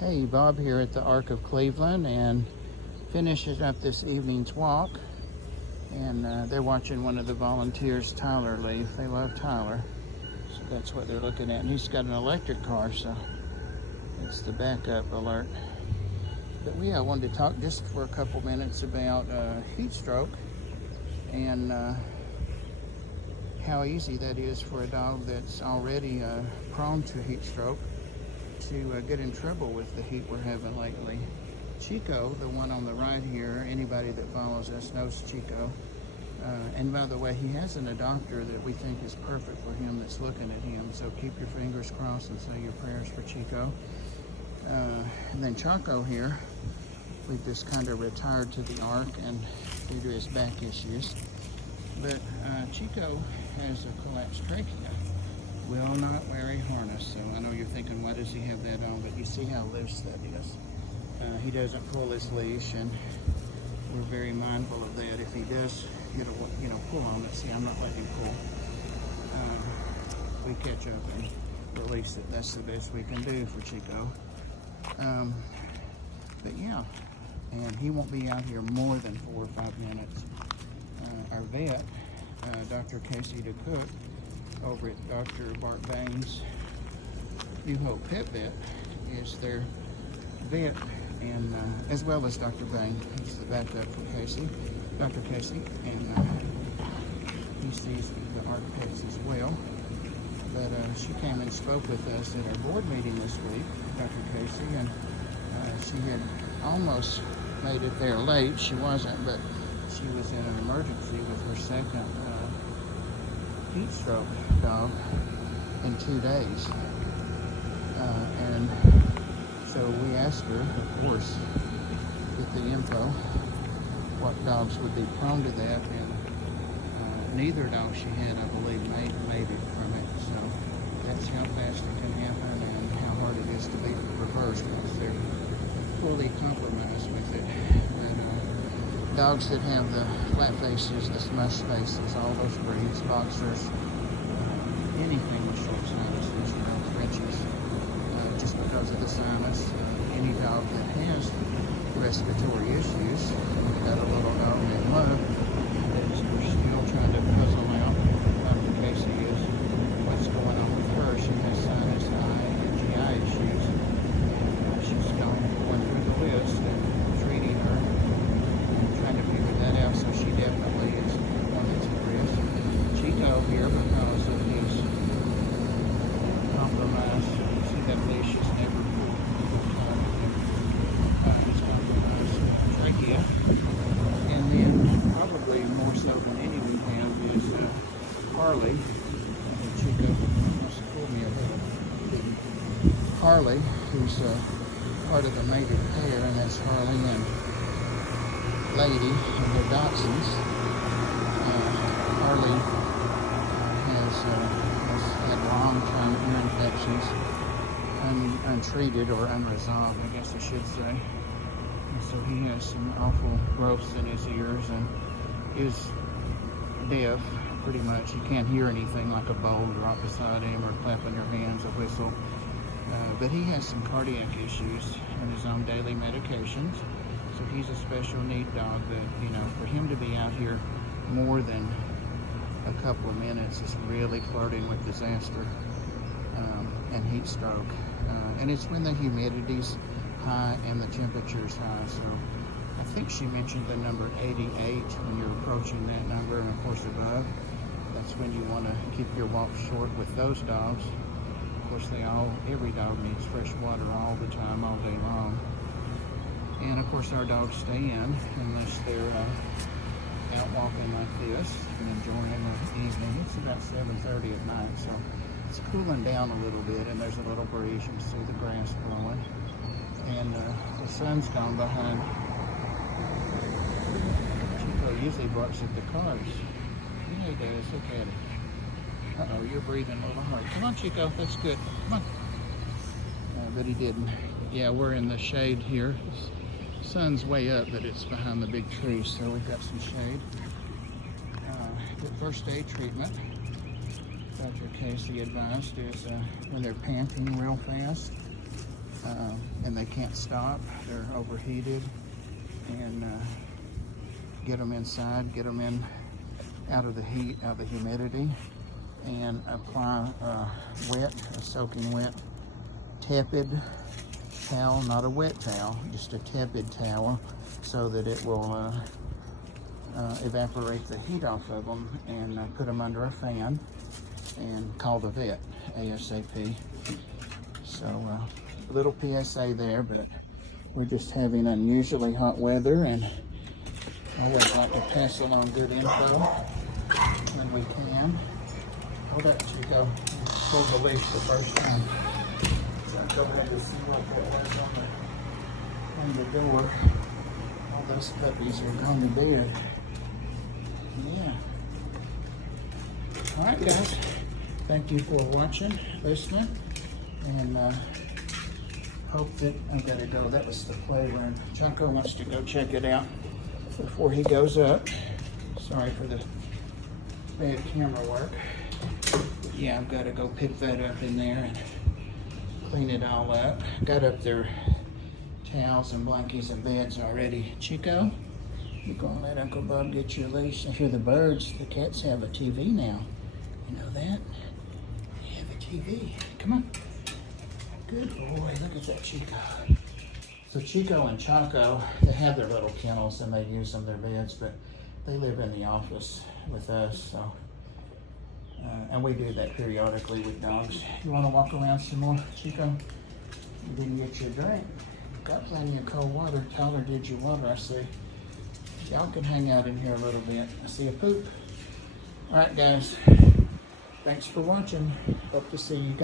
Hey, Bob here at the Arc of Cleveland, and finishes up this evening's walk. And they're watching one of the volunteers, Tyler, leave. They love Tyler, so that's what they're looking at. And he's got an electric car, so it's the backup alert. But I wanted to talk just for a couple minutes about heat stroke and how easy that is for a dog that's already prone to heat stroke to get in trouble with the heat we're having lately. Chico, the one on the right here, anybody that follows us knows Chico. And by the way, he has an adopter that we think is perfect for him that's looking at him. So keep your fingers crossed and say your prayers for Chico. And then Chaco here, we've just kind of retired to the Arc and due to his back issues. But Chico has a collapsed trachea. Will not wear a harness, so I know you're thinking, why does he have that on? But you see how loose that is. He doesn't pull his leash, and we're very mindful of that. If he does, pull on it. See, I'm not letting him pull. We catch up and release it. That's the best we can do for Chico. But yeah, and he won't be out here more than 4 or 5 minutes. Our vet, Dr. Casey DeCook, over at Dr. Bart Bain's New Hope Pet Vet, is their vet, and as well as Dr. Bain. He's the backup for Dr. Casey, and he sees the Arc pets as well. But she came and spoke with us at our board meeting this week, Dr. Casey, and she had almost made it there late. She wasn't, but she was in an emergency with her second heat stroke dog in 2 days. And so we asked her, of course, get the info, what dogs would be prone to that, and neither dog she had, I believe, made it from it. So that's how fast it can happen and how hard it is to be reversed once they're fully compromised with it. But dogs that have the flat faces, the smush faces, all those breeds, boxers, anything with short sinuses, Frenchies, just because of the sinus. Any dog that has respiratory issues, we've got a little dog named Love that we're still trying to puzzle out. Dr. Casey is what's going on with her. She has sinus, eye, and GI issues. She's going through the list and treating her and trying to figure that out. So she definitely is one that's at risk. Chico here, because of his compromise, see that leash is never his compromised trachea. And then probably more so than any we have is Harley. Chico must have pulled me a little. Harley, who's part of the mated pair, and that's Harley and Lady, and they're Dachshunds. Harley has had long-term ear infections, untreated or unresolved, I guess I should say. And so he has some awful growths in his ears and is deaf, pretty much. He can't hear anything like a bowl drop beside him or clapping your hands, a whistle. But he has some cardiac issues and his own daily medications. So he's a special need dog that, for him to be out here more than a couple of minutes is really flirting with disaster and heat stroke. And it's when the humidity's high and the temperature's high. So I think she mentioned the number 88 when you're approaching that number, and of course above. That's when you want to keep your walk short with those dogs. Of course, every dog needs fresh water all the time, all day long. And of course, our dogs stay in unless they're out walking like this and enjoying the evening. It's about 7:30 at night, so it's cooling down a little bit, and there's a little breeze. You can see the grass blowing, and the sun's gone behind. Chico usually barks at the cars. Yeah, he does. Look at it. Uh-oh, you're breathing a little hard. Come on, Chico. That's good. Come on. But he didn't. Yeah, we're in the shade here. The sun's way up, but it's behind the big tree, so we've got some shade. The first aid treatment, Dr. Casey advised, is when they're panting real fast, and they can't stop. They're overheated, and get them inside, get them in out of the heat, out of the humidity, and apply a soaking wet, tepid towel, not a wet towel, just a tepid towel, so that it will evaporate the heat off of them, and put them under a fan and call the vet ASAP. So a little PSA there, but we're just having unusually hot weather, and I always like to pass along good info when we can. Hold up, Chico. Pull the leash the first time. So I go ahead and see what that was on the door. All those puppies are going to bed. Yeah. All right, guys. Thank you for watching, listening, and hope that I gotta go. That was the playroom. Junko wants to go check it out before he goes up. Sorry for the bad camera work. Yeah, I've got to go pick that up in there and clean it all up. Got up their towels and blankies and beds already. Chico, you're gonna let Uncle Bob get your leash? I hear the birds. The cats have a TV now. You know that? They have a TV. Come on. Good boy. Look at that Chico. So Chico and Chaco, they have their little kennels and they use them, their beds, but they live in the office with us, so. And we do that periodically with dogs. You want to walk around some more, Chico? You didn't get your drink. Got plenty of cold water. Tyler did your water, I see. Y'all can hang out in here a little bit. I see a poop. All right, guys. Thanks for watching. Hope to see you guys.